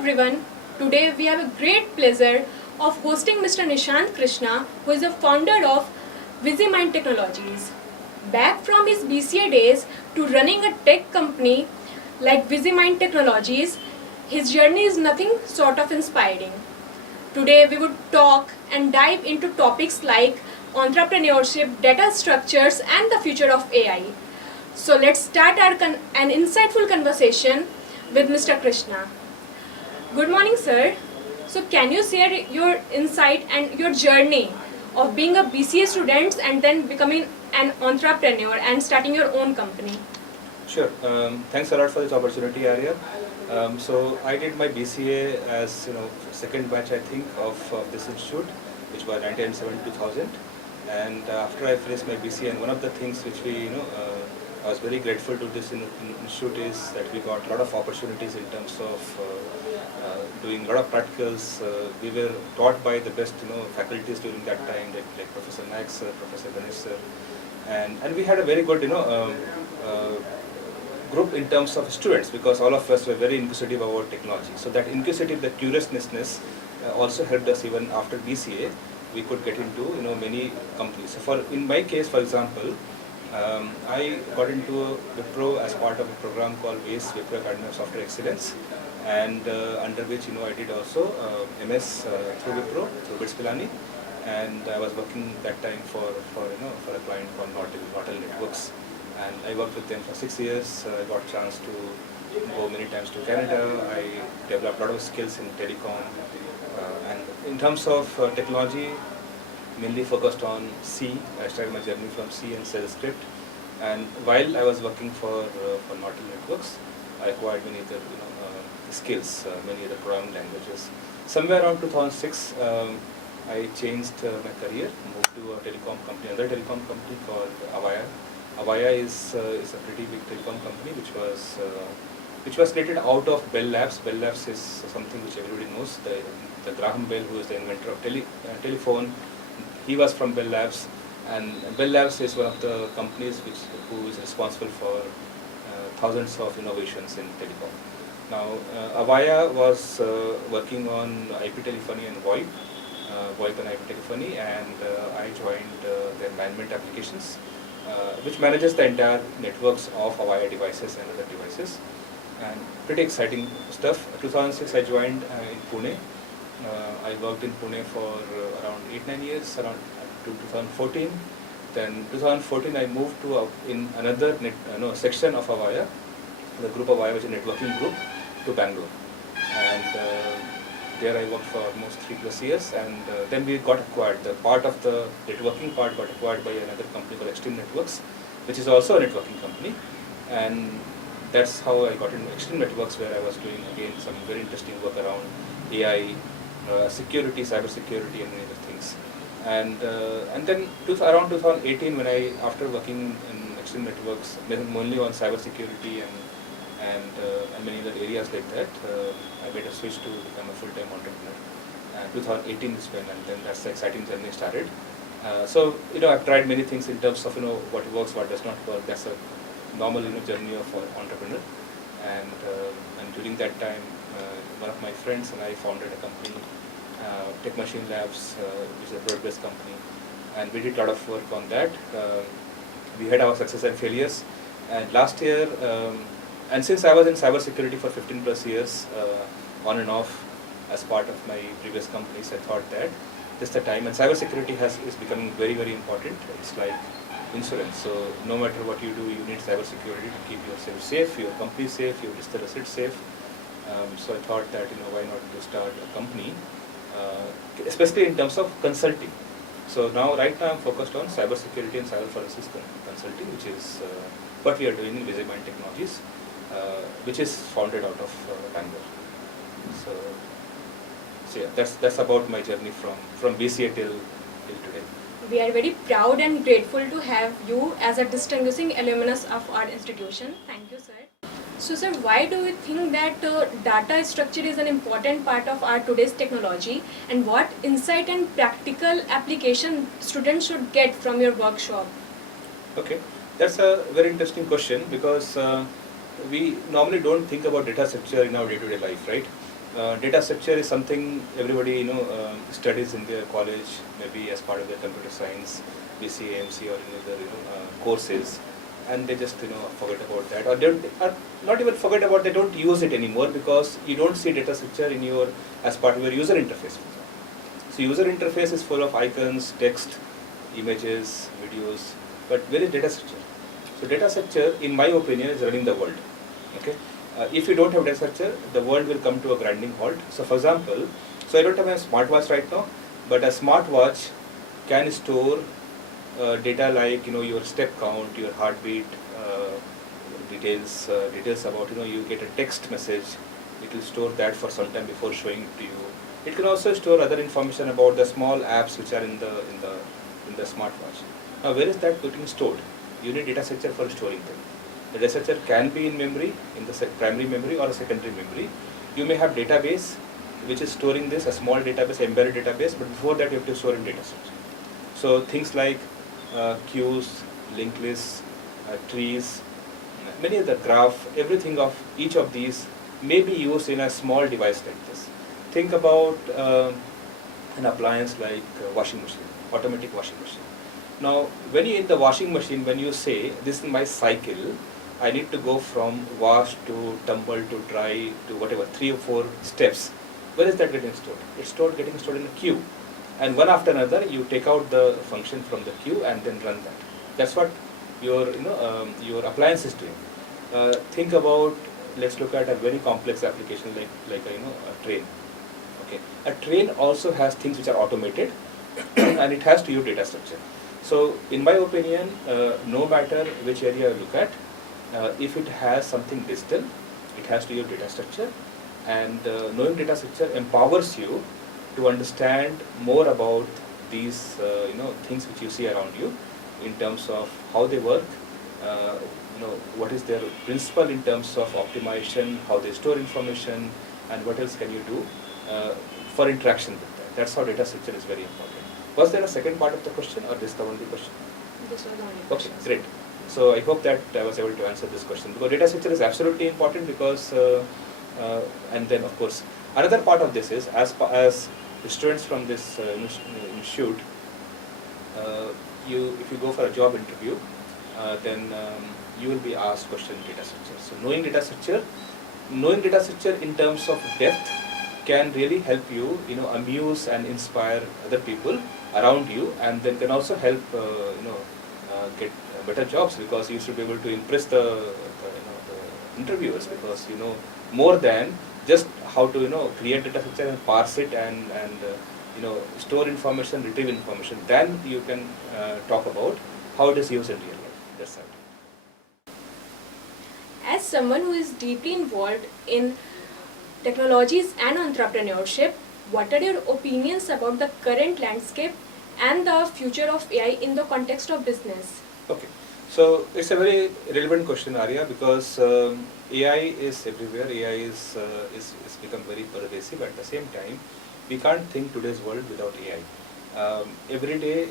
everyone. Today we have a great pleasure of hosting Mr. Nishant Krishna, who is the founder of Visiminds Technologies. Back from his BCA days to running a tech company like Visiminds Technologies, his journey is nothing short of inspiring. Today we would talk and dive into topics like entrepreneurship, data structures and the future of AI. So let's start an insightful conversation with Mr. Krishna. Good morning, sir. So can you share your insight and your journey of being a BCA student and then becoming an entrepreneur and starting your own company? Sure. Thanks a lot for this opportunity, Arya. So I did my BCA as second batch, I think, of this institute, which was 1997-2000. And after I finished my BCA, and one of the things which I was very grateful to this institute is that we got a lot of opportunities in terms of doing a lot of practicals. We were taught by the best faculties during that time, like Professor Max sir, Professor Ganesh sir, and we had a very good group in terms of students, because all of us were very inquisitive about technology. So that inquisitive, that curiousness also helped us. Even after BCA, we could get into many companies. So in my case, for example, I got into Wipro as part of a program called Wipro Academy of Software Excellence, and under which I did also MS through Wipro, through BITS Pilani, and I was working that time for a client called Nortel Networks, and I worked with them for 6 years. I got a chance to go many times to Canada. I developed a lot of skills in telecom, and in terms of technology, mainly focused on C. I started my journey from C and shell script, and while I was working for Nortel Networks, I acquired many other skills, many other programming languages. Somewhere around 2006, I changed my career, moved to a telecom company, another telecom company called Avaya. Avaya is a pretty big telecom company which was created out of Bell Labs. Bell Labs is something which everybody knows. The Graham Bell, who is the inventor of telephone, he was from Bell Labs, and Bell Labs is one of the companies who is responsible for thousands of innovations in telecom. Now, Avaya was working on IP telephony and VoIP and IP telephony, and I joined their management applications, which manages the entire networks of Avaya devices and other devices. And pretty exciting stuff. 2006, I joined in Pune. I worked in Pune for around 8-9 years, around to 2014. Then 2014, I moved to in another section of Avaya, the group of Avaya, which is a networking group, to Bangalore. And there I worked for almost 3+ years, and then we got acquired. The part of the networking part got acquired by another company called Extreme Networks, which is also a networking company. And that's how I got into Extreme Networks, where I was doing again some very interesting work around AI, security, cyber security, and many other things. And then around 2018, when after working in Extreme Networks, mainly on cyber security and many other areas like that, I made a switch to become a full-time entrepreneur. 2018 is when, and then that's the exciting journey started. So I've tried many things in terms of what works, what does not work. That's a normal journey of an entrepreneur. And during that time, one of my friends and I founded a company, Tech Machine Labs, which is a product-based company, and we did a lot of work on that. We had our success and failures, and last year, and since I was in cyber security for 15+ years, on and off as part of my previous companies, I thought that this is the time, and cyber security is becoming very, very important. It's like insurance. So no matter what you do, you need cyber security to keep yourself safe, your company safe, your digital assets safe. So I thought that why not to start a company, especially in terms of consulting. So right now I'm focused on cyber security and cyber forensics consulting, which is what we are doing in Visiminds Technologies, which is founded out of Bangalore. So yeah, that's about my journey from BCA till today. We are very proud and grateful to have you as a distinguishing alumnus of our institution. Thank you, sir. So, sir, why do you think that data structure is an important part of our today's technology, and what insight and practical application students should get from your workshop? Okay, that's a very interesting question, because we normally don't think about data structure in our day-to-day life, right? Data structure is something everybody studies in their college, maybe as part of their computer science, BCA, MC, or any other courses, and they just forget about that, or not even forget about. They don't use it anymore because you don't see data structure in your as part of your user interface. So user interface is full of icons, text, images, videos, but where is data structure? So data structure, in my opinion, is running the world. Okay. If you don't have data structure, the world will come to a grinding halt. So for example, so I don't have a smartwatch right now, but a smartwatch can store data like your step count, your heartbeat, details about you get a text message. It will store that for some time before showing it to you. It can also store other information about the small apps which are in the smartwatch. Now where is that getting stored? You need data structure for storing them. The data structure can be in memory, in the primary memory or a secondary memory. You may have database which is storing this, a small database, embedded database, but before that you have to store in data structure. So things like queues, linked lists, trees, many other graph, everything of each of these may be used in a small device like this. Think about an appliance like washing machine, automatic washing machine. Now, when you in the washing machine, when you say this is my cycle, I need to go from wash to tumble to dry to whatever 3 or 4 steps. Where is that getting stored? It's getting stored in a queue, and one after another you take out the function from the queue and then run that. That's what your your appliance is doing. Think about, let's look at a very complex application like a train. Okay, a train also has things which are automated, and it has to use data structure. So in my opinion, no matter which area you look at, if it has something digital, it has to use data structure, and knowing data structure empowers you to understand more about these things which you see around you in terms of how they work, what is their principle in terms of optimization, how they store information, and what else can you do for interaction with that. That's how data structure is very important. Was there a second part of the question, or this the only question? This was the only Okay, question. great. So I hope that I was able to answer this question, because data structure is absolutely important, because and then of course another part of this is as the students from this institute, if you go for a job interview, then you will be asked question data structure. So knowing data structure in terms of depth can really help you amuse and inspire other people around you, and then can also help get better jobs, because you should be able to impress the interviewers, because you know more than just how to create data structure and parse it and store information, retrieve information. Then you can talk about how it is used in real life. That's it. As someone who is deeply involved in technologies and entrepreneurship, what are your opinions about the current landscape and the future of AI in the context of business? Okay, so it's a very relevant question, Arya, because AI is everywhere. AI is become very pervasive. At the same time, we can't think today's world without AI. Every day,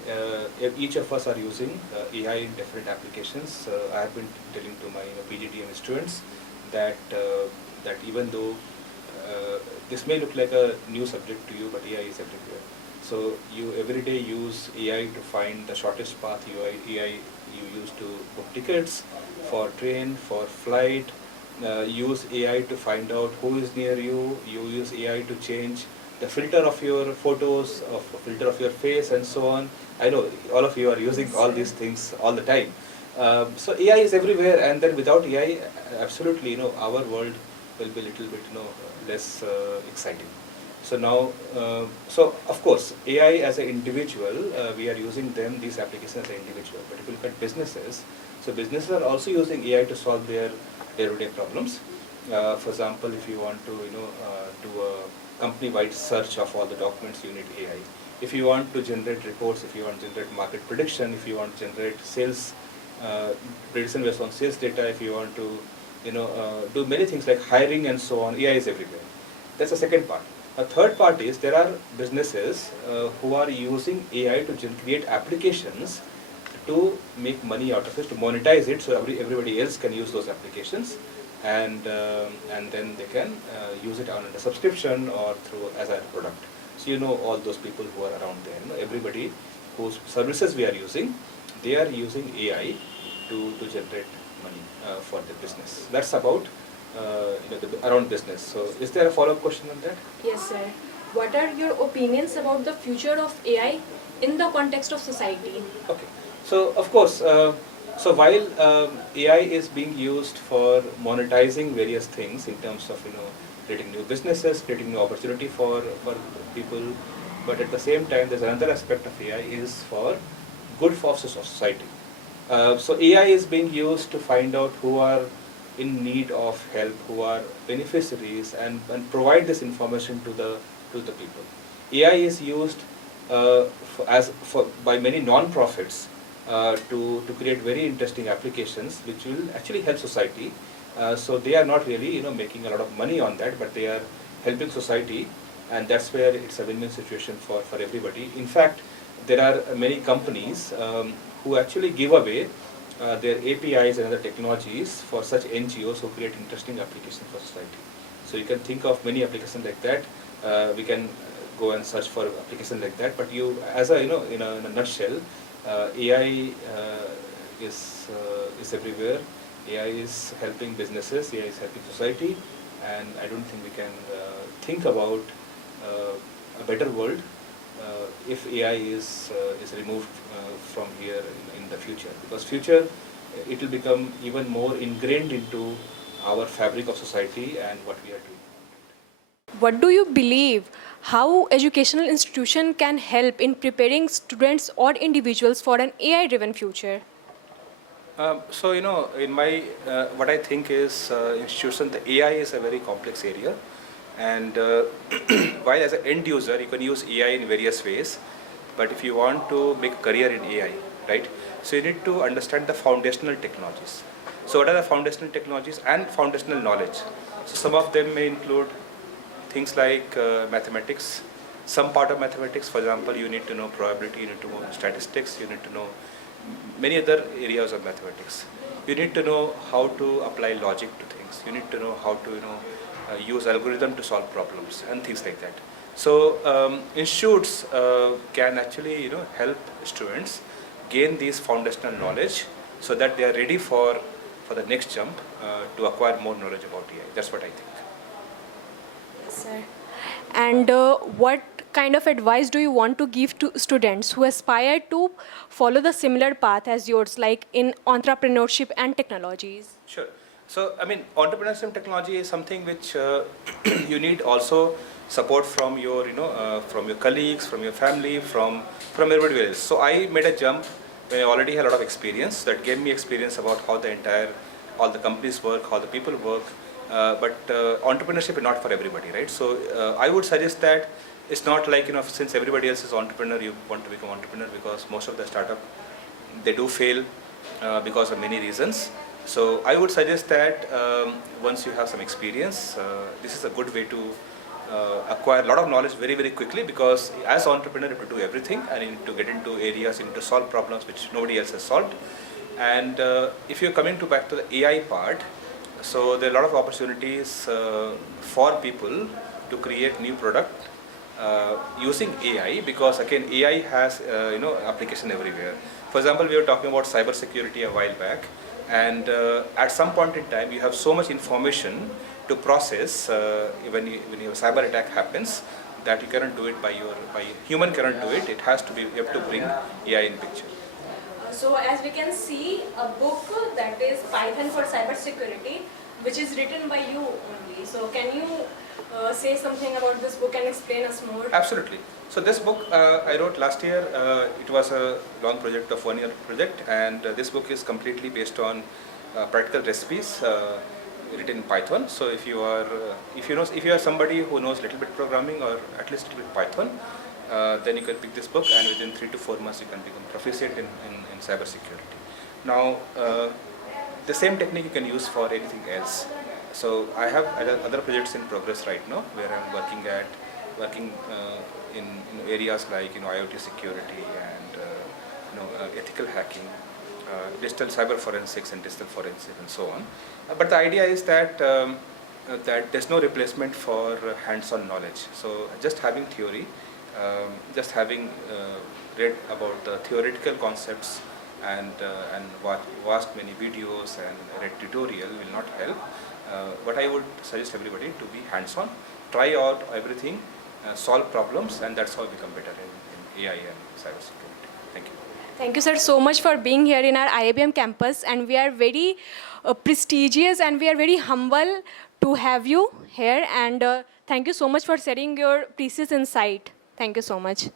each of us are using AI in different applications. I have been telling to my PGDM students that even though this may look like a new subject to you, but AI is everywhere. So you every day use AI to find the shortest path. AI you use to book tickets for train, for flight. Use AI to find out who is near you. You use AI to change the filter of your photos, filter of your face, and so on. I know all of you are using all these things all the time. So AI is everywhere, and then without AI, absolutely, our world will be a little bit, less exciting. So now, so of course, AI as an individual, we are using these applications as an individual. But if you look at businesses, so businesses are also using AI to solve their day-to-day problems. For example, if you want to, do a company-wide search of all the documents, you need AI. If you want to generate reports, if you want to generate market prediction, if you want to generate sales prediction based on sales data, if you want to, do many things like hiring and so on, AI is everywhere. That's the second part. A third part is there are businesses who are using AI to create applications to make money out of it, to monetize it, so everybody else can use those applications. and then they can use it on a subscription or through as a product. So you know all those people who are around there. You know, everybody whose services we are using, they are using AI to generate money for the business. That's about around business. So is there a follow-up question on that? Yes, sir. What are your opinions about the future of AI in the context of society? Okay. So of course, so while AI is being used for monetizing various things in terms of creating new businesses, creating new opportunity for people, but at the same time, there's another aspect of AI is for good for society. So AI is being used to find out who are in need of help, who are beneficiaries, and provide this information to the people. AI is used by many non-profits to create very interesting applications which will actually help society. So they are not really making a lot of money on that, but they are helping society, and that's where it's a win-win situation for everybody. In fact, there are many companies who actually give away their APIs and other technologies for such NGOs who create interesting applications for society. So you can think of many applications like that. We can go and search for applications like that. But you, as a in a nutshell, AI is everywhere. AI is helping businesses. AI is helping society, and I don't think we can think about a better world if AI is removed from here in the future. Because future, it will become even more ingrained into our fabric of society and what we are doing. What do you believe how educational institution can help in preparing students or individuals for an AI-driven future? So in my what I think is institution, the AI is a very complex area, and while as an end user you can use AI in various ways, but if you want to make a career in AI, right? So you need to understand the foundational technologies. So what are the foundational technologies and foundational knowledge? So some of them may include things like mathematics, some part of mathematics. For example, you need to know probability, you need to know statistics, you need to know many other areas of mathematics. You need to know how to apply logic to things. You need to know how to use algorithm to solve problems and things like that. So institutes can actually help students gain these foundational knowledge so that they are ready for the next jump to acquire more knowledge about AI. That's what I think. Yes, sir. And what kind of advice do you want to give to students who aspire to follow the similar path as yours, like in entrepreneurship and technologies? Sure. So, I mean, entrepreneurship and technology is something which you need also support from your, from your colleagues, from your family, from everybody else. So, I made a jump when I already had a lot of experience. That gave me experience about how all the companies work, how the people work. But entrepreneurship is not for everybody, right? So, I would suggest that it's not like, since everybody else is entrepreneur, you want to become entrepreneur, because most of the startup, they do fail because of many reasons. So I would suggest that once you have some experience, this is a good way to acquire a lot of knowledge very, very quickly, because as entrepreneur you have to do everything and you need to get into areas, you need to solve problems which nobody else has solved. And if you're coming back to the AI part, so there are a lot of opportunities for people to create new product using AI, because again AI has application everywhere. For example, we were talking about cyber security a while back, and at some point in time you have so much information to process when your cyber attack happens, that you cannot do it by human cannot do it. It has to be, you have to bring AI in picture. So as we can see, a book that is Python for cyber security, which is written by you only. So can you say something about this book and explain us more? Absolutely. So this book I wrote last year. It was a long project of 1 year project, and this book is completely based on practical recipes written in Python. So if you are somebody who knows little bit programming, or at least little bit Python, then you can pick this book, and within 3 to 4 months you can become proficient in cyber security. Now the same technique you can use for anything else. So I have other projects in progress right now, where I'm working in areas like IoT security and ethical hacking, digital cyber forensics and digital forensics and so on. But the idea is that that there's no replacement for hands-on knowledge. So just having theory, just having read about the theoretical concepts and watched many videos and read tutorial will not help. But I would suggest everybody to be hands-on, try out everything, solve problems, and that's how we become better in AI and cybersecurity. Thank you. Thank you, sir, so much for being here in our IIBM campus, and we are very prestigious and we are very humble to have you here, and thank you so much for sharing your precious insight. Thank you so much.